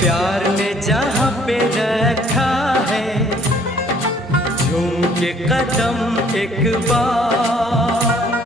प्यार ने जहाँ पे रखा है, झूम के कदम एक बार